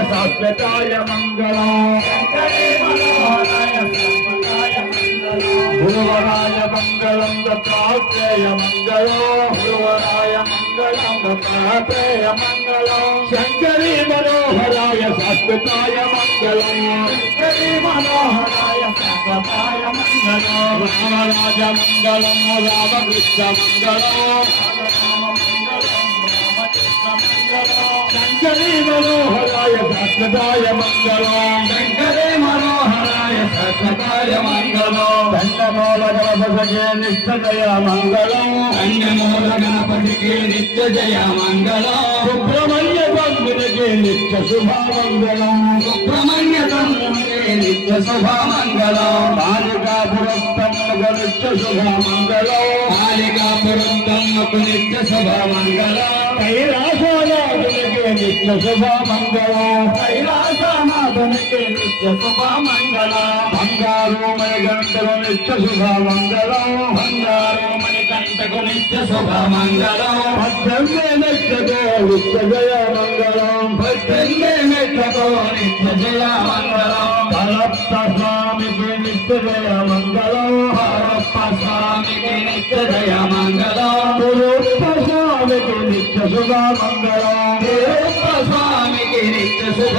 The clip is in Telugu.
శాశ్వతాయ మంగళం గురువరాయ మంగళం దత్తాత్రేయ మంగళం గురువరాయ మంగళం దత్తాత్రేయ మంగళం శంకరీ మనోహరాయ శాశ్వతాయ మంగళం శంకరీ మనోహరాయ శాశ్వతాయ మంగళం రామరాజ మంగళం రామకృష్ణ మంగళం శంకరీ మనోహరాయ శాశ్వతాయ మంగళం శంకరీ మనోహరాయ శాశ్వతాయ మంగళం దండమూల గణపతికి నిత్య జయ మంగళం దండమూల గణపతికి నిత్య జయ మంగళం సుబ్రహ్మణ్య తండ్రికి నిత్య శుభమంగళం సుబ్రహ్మణ్య తండ్రికి నిత్య శుభమంగళం బాలికాపురత్తమ్మకు నిత్య శుభమంగళం బాలికాపురత్తమ్మకు నిత్య శుభమంగళం కైలాసనాథునికి నిత్య శుభమంగళం కైలాసనాథునికి నిత్య శుభమంగళం బంగారు మణికంఠకు నిత్య శుభమంగళం బంగారు మణికంఠకు నిత్య శుభమంగళం 18 మెట్లతో నిత్య జయ మంగళం 18 మెట్లతో నిత్య జయ మంగళం హరప్ప స్వామికి నిత్య జయ మంగళం హరప్ప స్వామికి నిత్య జయ మంగళం గురుప్ప స్వామికి నిత్య శుభ మంగళం గురుప్ప స్వామికి నిత్య శుభ